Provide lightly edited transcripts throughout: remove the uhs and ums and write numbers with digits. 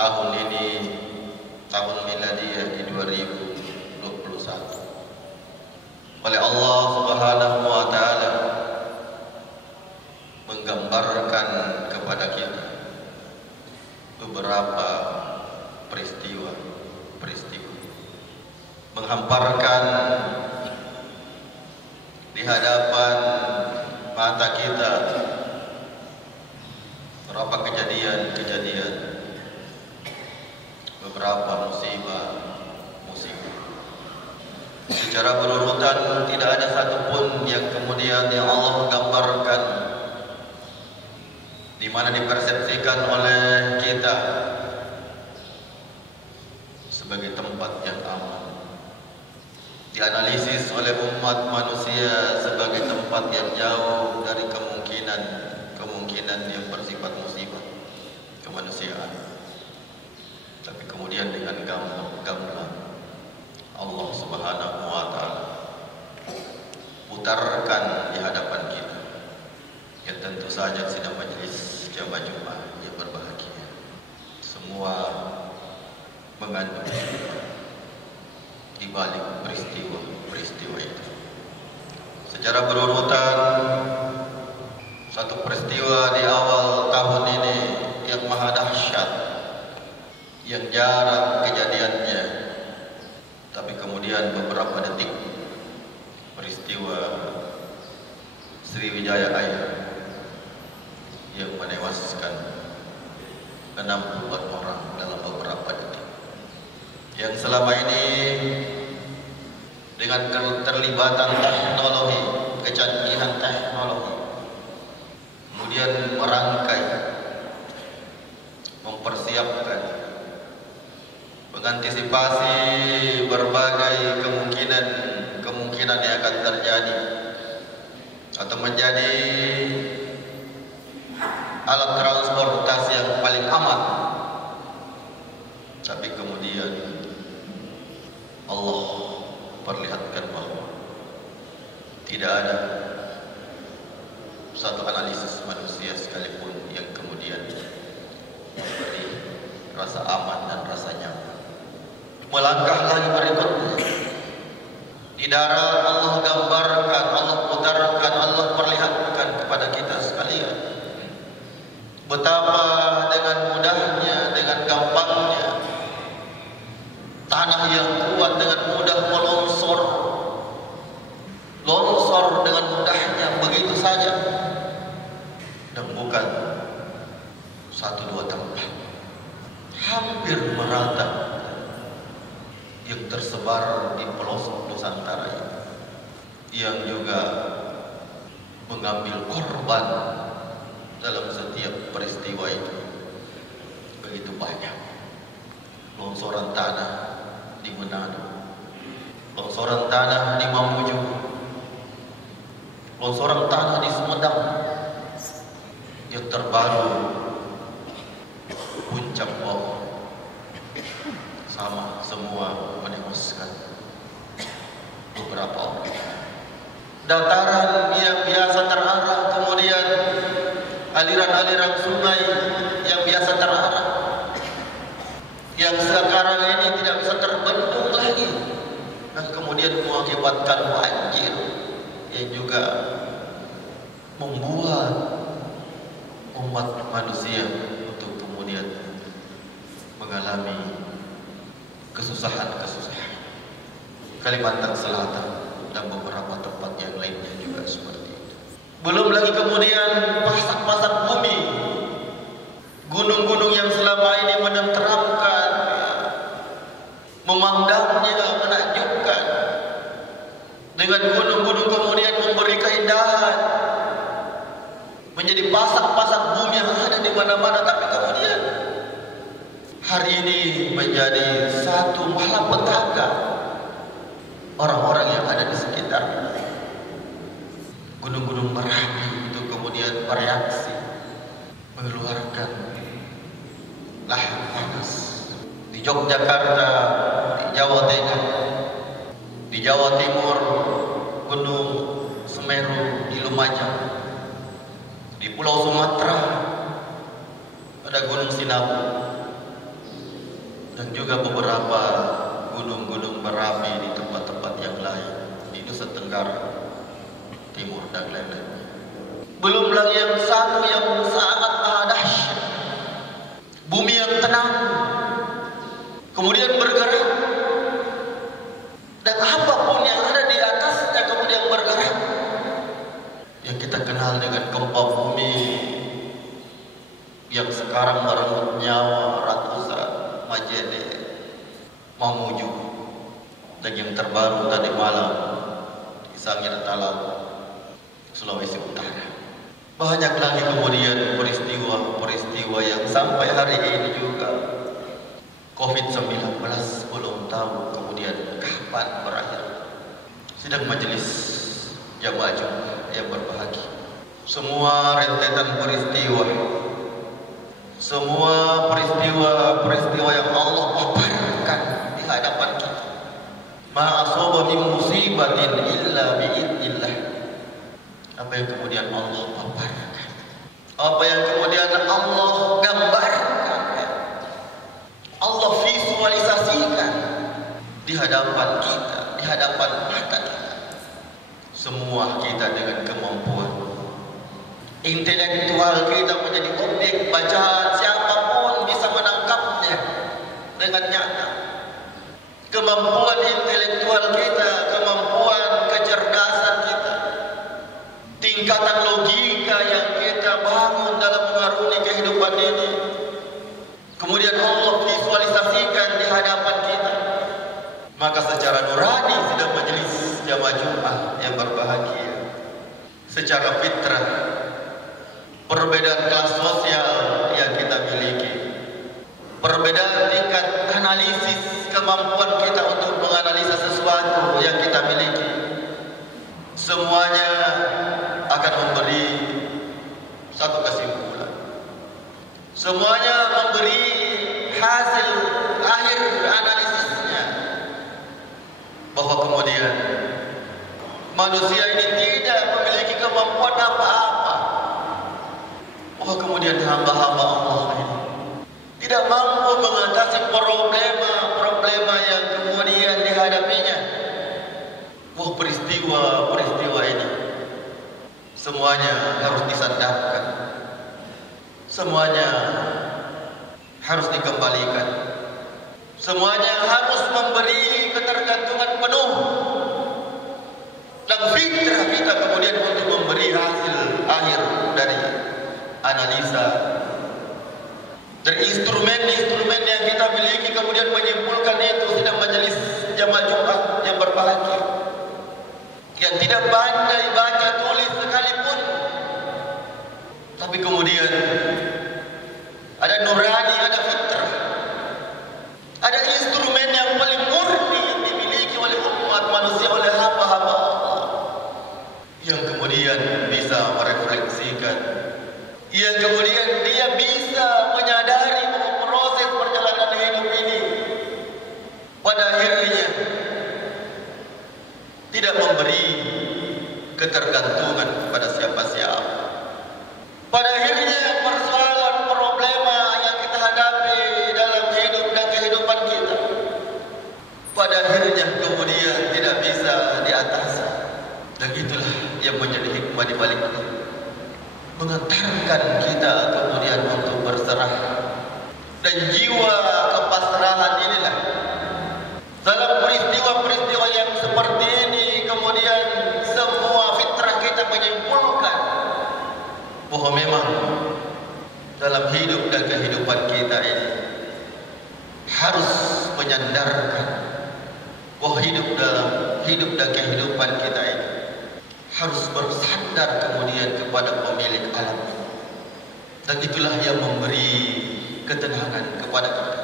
tahun ini, tahun miladiah di 2021, oleh Allah Subhanahu wa Ta'ala menggambarkan kepada kita beberapa peristiwa, menghamparkan di hadapan mata kita beberapa kejadian, beberapa musibah. Secara berurutan, tidak ada satupun yang kemudian yang Allah gambarkan di mana dipersepsikan oleh kita sebagai tempat yang aman, dianalisis oleh umat manusia sebagai tempat yang jauh dari kemungkinan yang bersifat musibah kemanusiaan. Tapi kemudian dengan gamblang Allah Subhanahu wa Ta'ala putarkan di hadapan kita, yang tentu saja sidang majelis jamaah Jumat yang berbahagia, semua mengandung di balik peristiwa itu. Secara berurutan, satu peristiwa di awal tahun ini yang maha dahsyat, yang jarang kejadiannya, tapi kemudian beberapa detik, peristiwa Sriwijaya Air yang menewaskan 64 orang dalam beberapa detik, yang selama ini dengan keterlibatan teknologi, kecanggihan teknologi, kemudian merangkai, mempersiapkan, mengantisipasi berbagai kemungkinan yang akan terjadi atau menjadi alat transportasi yang paling aman. Tapi kemudian Allah perlihatkan bahwa tidak ada satu analisis manusia sekalipun yang kemudian memberi rasa aman dan rasa nyaman. Melangkah lagi berikutnya, di darat Allah gambarkan, Allah putarkan, Allah perlihatkan kepada kita sekalian betapa dengan mudahnya, dengan gampangnya tanah yang kuat dengan mudah longsor dengan mudahnya begitu saja, dan bukan satu dua tempat, hampir merata yang tersebar di pelosok Nusantara ini, yang juga mengambil korban dalam setiap peristiwa itu begitu banyak. Longsoran tanah di Manado, longsoran tanah di Mamuju, longsoran tanah di Sumedang, yang terbaru Puncak Bogor, sama semua menewaskan beberapa orang. Dataran yang biasa terarah, kemudian aliran-aliran sungai yang biasa terarah, yang sekarang ini tidak bisa terbendung lagi, dan kemudian mengakibatkan banjir yang juga membuat umat manusia untuk kemudian mengalami kesusahan. Kalimantan Selatan dan beberapa tempat yang lainnya juga seperti itu. Belum lagi kemudian pasak-pasak bumi, gunung-gunung yang selama ini menenteramkan, memandangnya menakjubkan, dengan gunung-gunung kemudian memberi keindahan, menjadi pasak-pasak bumi yang ada di mana-mana, tapi kemudian hari ini menjadi satu malapetaka orang-orang yang ada di sekitar. Gunung-gunung Merapi itu kemudian bereaksi, mengeluarkan lahar panas. Di Yogyakarta, di Jawa Tengah, di Jawa Timur, Gunung Semeru di Lumajang, di Pulau Sumatera ada Gunung Sinabung, dan juga beberapa gunung-gunung berapi di tempat-tempat yang lain di Nusa Tenggara Timur dan lain-lain. Belum lagi yang satu yang sangat dahsyat, bumi yang tenang kemudian bergerak, dan apapun yang ada di atasnya kemudian bergerak, yang kita kenal dengan gempa bumi yang sekarang merenggut nyawa ratusan Majene, Mamuju, dan yang terbaru tadi malam di Sangir Talang, Sulawesi Utara. Banyak lagi kemudian peristiwa-peristiwa yang sampai hari ini juga COVID-19 belum tahu kemudian kapan berakhir. Sidang majelis jamaah Jumat yang berbahagia, semua rentetan peristiwa, semua peristiwa yang Allah paparkan di hadapan kita. Ma asaba min musibatin illa bi'idznillah. Apa yang kemudian Allah paparkan, apa yang kemudian Allah gambarkan, Allah visualisasikan di hadapan kita, di hadapan mata kita. Semua kita dengan kemampuan intelektual kita menjadi objek bacaan, siapapun bisa menangkapnya dengan nyata. Kemampuan intelektual kita, kemampuan kecerdasan kita, tingkatan logika yang kita bangun dalam mengarungi kehidupan ini, kemudian Allah visualisasikan di hadapan kita. Maka secara nurani sidang majelis jamaah Jumat yang berbahagia, secara fitrah, perbedaan kelas sosial yang kita miliki, perbedaan tingkat analisis, kemampuan kita untuk menganalisa sesuatu yang kita miliki, semuanya akan memberi satu kesimpulan. Semuanya memberi hasil akhir analisisnya, bahwa kemudian manusia ini tidak memiliki kemampuan apa-apa. Bahwa kemudian hamba-hamba Allah ini tidak mampu mengatasi problema yang kemudian dihadapinya. Bahwa peristiwa ini semuanya harus disandarkan, semuanya harus dikembalikan, semuanya harus memberi ketergantungan penuh dan fitrah kita kemudian untuk memberi hasil akhir dari analisa, dari instrumen-instrumen yang kita miliki kemudian menyimpulkan itu. Sidang majelis jamaah Jumat yang berbahagia, yang tidak pandai baca tulis sekalipun, tapi kemudian ada nurani, ada fitrah, ada instrumen yang paling murni yang dimiliki oleh umat manusia, oleh hamba-hamba Allah, yang kemudian bisa merefleksikan, yang kemudian dia bisa menyadari bahwa proses perjalanan hidup ini pada akhirnya tidak memberi ketergantungan kepada siapa-siapa. Pada akhirnya persoalan problema yang kita hadapi dalam hidup dan kehidupan kita, pada akhirnya kemudian tidak bisa diatasi. Dan itulah yang menjadi hikmah di balik itu, mengantarkan kita kemudian untuk berserah. Dan jiwa kepasrahan inilah, dalam peristiwa-peristiwa yang seperti ini kemudian semua fitrah kita menyimpulkan bahwa memang dalam hidup dan kehidupan kita ini harus menyandarkan bahwa hidup dan kehidupan kita ini harus bersandar kemudian kepada pemilik alam. Dan itulah yang memberi ketenangan kepada kita.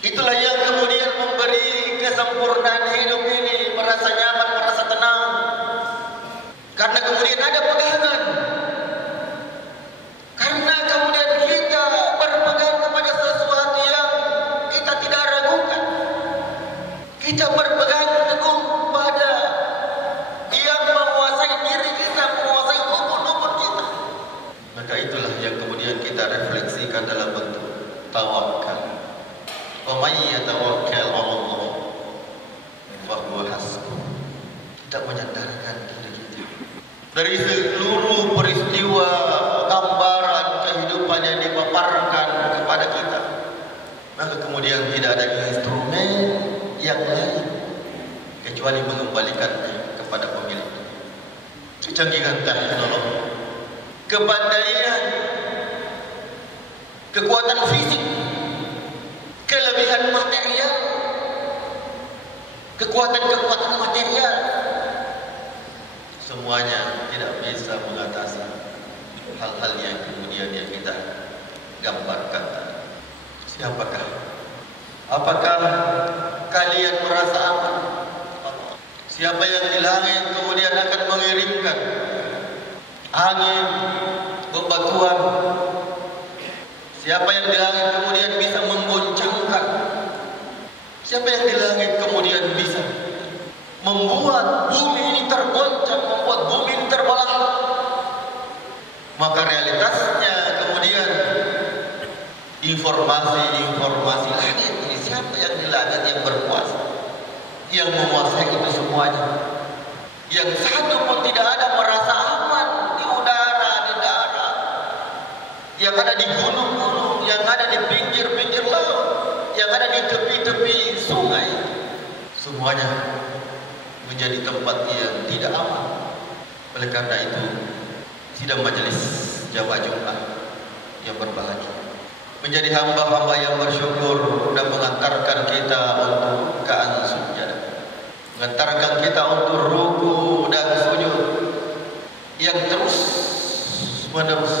Itulah yang kemudian memberi kesempurnaan hidup ini, merasa nyaman, merasa tenang. Karena kemudian ada pegangan. Karena kemudian kita berpegang kepada sesuatu yang kita tidak ragukan. Kita berpegang teguh pada yang menguasai diri kita, menguasai tubuh kita. Maka itulah yang kemudian kita refleksikan dalam bentuk tawakal. Wa may yatawakkal 'ala Allah fa huwa hasbuh. Kita menyandarkan diri kita dari seluruh peristiwa gambaran kehidupan yang dipaparkan kepada kita, maka kemudian tidak ada instrumen yang lain kecuali mengembalikannya kepada pemiliknya. Kecanggihan teknologi, kepandaian, kekuatan fisik, kelebihan material, kekuatan material, semuanya tidak bisa mengatasi hal-hal yang kemudian yang kita gambarkan. Siapakah? Apakah kalian merasa aman? Siapa yang di langit kemudian akan mengirimkan angin, bebatuan? Siapa yang di langit kemudian bisa menggoncangkan? Siapa yang di langit kemudian bisa membuat bumi ini tergoncang, membuat bumi ini terbelah? Maka realitasnya kemudian informasi langit ini, siapa yang di langit yang berkuasa, yang menguasai itu semuanya? Yang satu pun tidak ada merasa aman di udara, di darat, yang ada di gunung-gunung, yang ada di pinggir-pinggir laut, yang ada di tepi-tepi sungai, semuanya menjadi tempat yang tidak aman. Oleh karena itu, sidang majelis jamaah Jumat yang berbahagia menjadi hamba-hamba yang bersyukur dan mengantarkan kita untuk rukaan sujud, mengantarkan kita untuk ruku dan sujud yang terus menerus,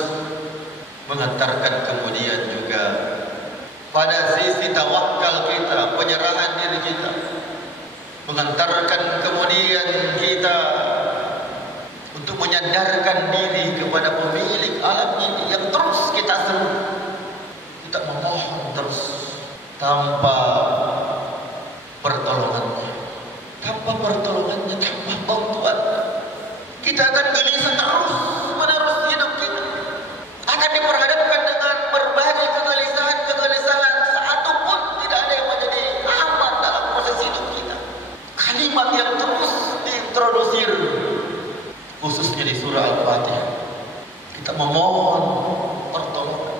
mengantarkan kemudian juga pada sisi tawakal kita, penyerahan diri kita, mengantarkan kemudian kita untuk menyadarkan diri kepada pemilik alam ini yang terus kita seru, kita memohon terus tanpa pertolongannya, tanpa bantuan. Kita akan gelisah terus menerus hidup kita, akan diperhadapkan dengan berbagai kegelisahan. Satu pun tidak ada yang menjadi aman dalam proses hidup kita. Kalimat yang terus diintrodusir khususnya di surah Al-Fatihah, kita memohon pertolongan,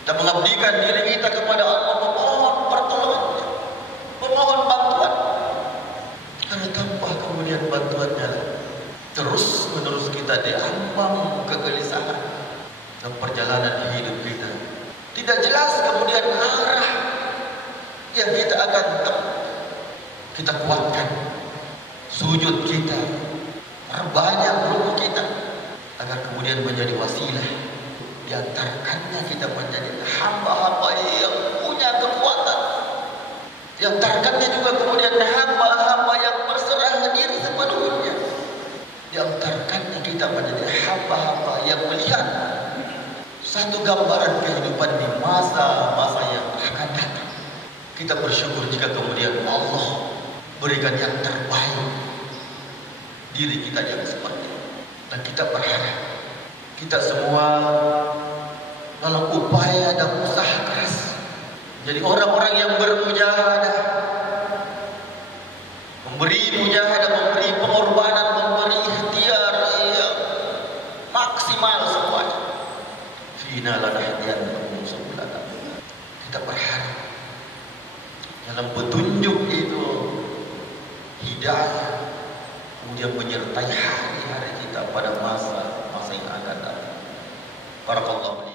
kita mengabdikan diri kita kepada Allah, memohon pertolongannya, memohon bantuan. Karena tanpa kemudian bantuannya, terus menerus kita diambang kegelisahan dan perjalanan hidup kita tidak jelas kemudian arah yang kita akan tempuh. Kita kuatkan sujud kita, perbanyak ruku kita, agar kemudian menjadi wasilah diantarkannya kita menjadi hamba-hamba yang punya kekuatan, diantarkannya juga kemudian hamba-hamba yang berserah diri sepenuhnya, diantarkannya kita menjadi hamba-hamba yang melihat satu gambaran kehidupan di masa-masa yang akan datang. Kita bersyukur jika kemudian Allah berikan yang terbaik diri kita yang seperti itu. Dan kita berharap kita semua dalam upaya dan usaha keras jadi orang-orang yang bermujahadah, memberi mujahadah, memberi pengorbanan, memberi ikhtiar yang maksimal semuanya. Fina lanahdiyanahum subulana. Kita berharap dalam petunjuk itu hidayah kemudian menyertai hari-hari kita pada masa yang akan datang. Barakallahu